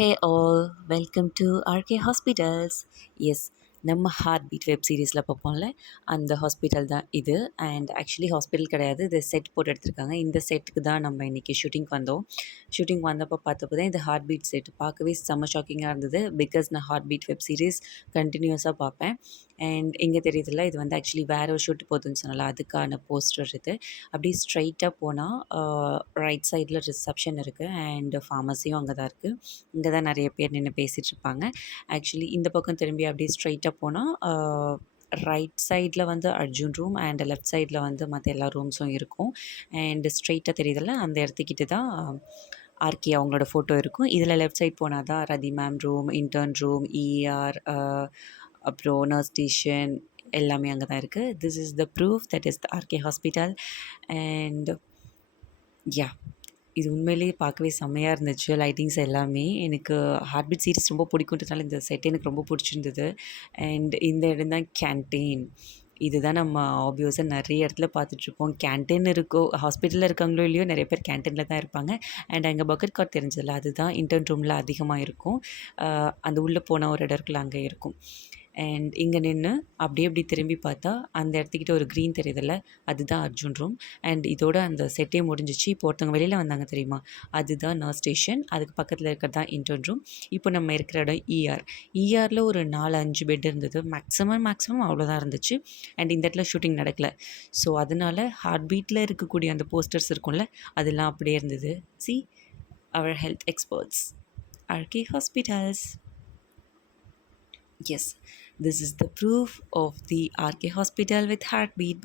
Hey all, welcome to RK Hospitals. Yes நம்ம heart beat web சீரிஸில் பார்ப்போம்ல அந்த ஹாஸ்பிட்டல் தான் இது. அண்ட் ஆக்சுவலி ஹாஸ்பிட்டல் கிடையாது, இது செட் போட்டு எடுத்திருக்காங்க. இந்த செட்டுக்கு தான் நம்ம இன்றைக்கி ஷூட்டிங் வந்தோம். ஷூட்டிங் வந்தப்போ பார்த்தப்போ தான் இந்த ஹார்ட் பீட் செட் பார்க்கவே செம்ம ஷாக்கிங்காக இருந்தது. பிகாஸ் நான் ஹார்ட் பீட் வெப் சீரிஸ் கண்டினியூஸாக பார்ப்பேன். அண்ட் இங்கே தெரியுதுல்ல, இது வந்து ஆக்சுவலி வேறு ஒரு ஷூட் போகுதுன்னு சொன்னால அதுக்கான போஸ்டர் இது. அப்படியே ஸ்ட்ரைட்டாக போனால் ரைட் சைடில் ரிசப்ஷன் இருக்குது அண்ட் ஃபார்மசியும் அங்கே தான் இருக்குது. இங்கே தான் நிறைய பேர் நின்று பேசிகிட்டு இருப்பாங்க. ஆக்சுவலி இந்த பக்கம் திரும்பி அப்படியே ஸ்ட்ரைட்டாக போனால் ரைட் சைடில் வந்து அர்ஜுன் ரூம் அண்ட் லெஃப்ட் சைடில் வந்து மற்ற எல்லா ரூம்ஸும் இருக்கும். அண்ட் ஸ்ட்ரைட்டாக தெரியுதுல்ல, அந்த இடத்துக்கிட்ட தான் ஆர்கே அவங்களோட ஃபோட்டோ இருக்கும். இதில் லெஃப்ட் சைட் போனால் தான் Rathi ma'am room, intern room, ER, அப்புறம் நர்ஸ் ஸ்டேஷன் எல்லாமே அங்கே தான் இருக்குது. This is the proof that is the RK hospital. And yeah, இது உண்மையிலேயே பார்க்கவே செம்மையாக இருந்துச்சு. லைட்டிங்ஸ் எல்லாமே எனக்கு ஹார்ட் பீட் சீரிஸ் ரொம்ப பிடிக்குன்றதுனால இந்த செட் எனக்கு ரொம்ப பிடிச்சிருந்தது. அண்ட் இந்த இடம் தான் கேன்டீன். இதுதான் நம்ம ஆப்வியஸாக நிறைய இடத்துல பார்த்துட்ருப்போம். கேன்டீன் இருக்கோ, ஹாஸ்பிட்டலில் இருக்காங்களோ இல்லையோ, நிறைய பேர் கேன்டீனில் தான் இருப்பாங்க. அண்ட் அங்கே பக்கெட் கார்ட் தெரிஞ்சதில்ல, அதுதான் இன்டர்ன் ரூமில் அதிகமாக இருக்கும். அந்த உள்ளே போனால் ஒரு இடம் இருக்குல்ல, அங்கே இருக்கும். அண்ட் இங்கே நின்று அப்படியே இப்படி திரும்பி பார்த்தா அந்த இடத்துக்கிட்ட ஒரு க்ரீன் தெரியுதில்ல, அதுதான் அர்ஜுன் ரூம். அண்ட் இதோட அந்த செட்டே முடிஞ்சிச்சு. இப்போ ஒருத்தவங்க வெளியில் வந்தாங்க தெரியுமா, அதுதான் நர்ஸ் ஸ்டேஷன். அதுக்கு பக்கத்தில் இருக்கிறது தான் இன்டர்ன் ரூம். இப்போ நம்ம இருக்கிற இடம் இஆர். இஆரில் ஒரு 4-5 பெட் இருந்தது. மேக்ஸிமம் அவ்வளோதான் இருந்துச்சு. அண்ட் இந்த இடத்துல ஷூட்டிங் நடக்கலை. ஸோ அதனால் ஹார்ட் பீட்டில் இருக்கக்கூடிய அந்த போஸ்டர்ஸ் இருக்கும்ல, அதெல்லாம் அப்படியே இருந்தது. See our health experts, RK hospitals. Yes, this is the proof of the RK hospital with heartbeat.